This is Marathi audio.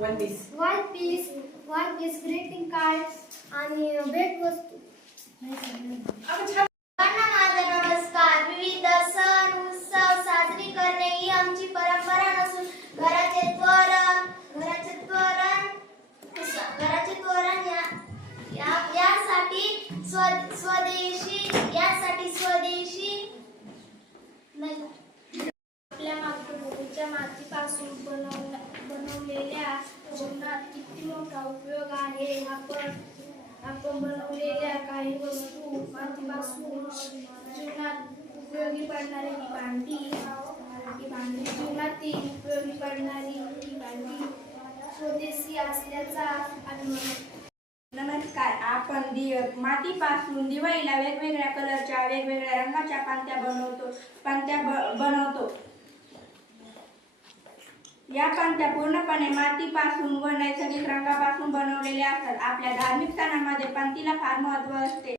वॉल पीस ग्रीटिंग कार्ड आणि भेटवस्तू. माझा नमस्कार. विविध सण उत्सव साजरी करणे ही आमची परंपरा नसून घराचे तोरण यासाठी स्वदेशी आपल्या मातृभूमीच्या मातीपासून बनवलेल्या जीवनात किती मोठा उपयोग आहे. आपण बनवलेल्या काही वस्तू मातीपासून जीवनात उपयोगी पडणारी ही भांडी जीवनातील उपयोगी पडणारी ही भांडी स्वदेशी असल्याचा अभिमान. नमस्कार. आपण मातीपासून दिवाळीला वेगवेगळ्या कलरच्या वेगवेगळ्या रंगाच्या पांत्या बनवतो. या पांत्या पूर्णपणे मातीपासून व नैसर्गिक रंगापासून बनवलेल्या असतात. आपल्या धार्मिक सणांमध्ये पंथीला फार महत्त्व असते.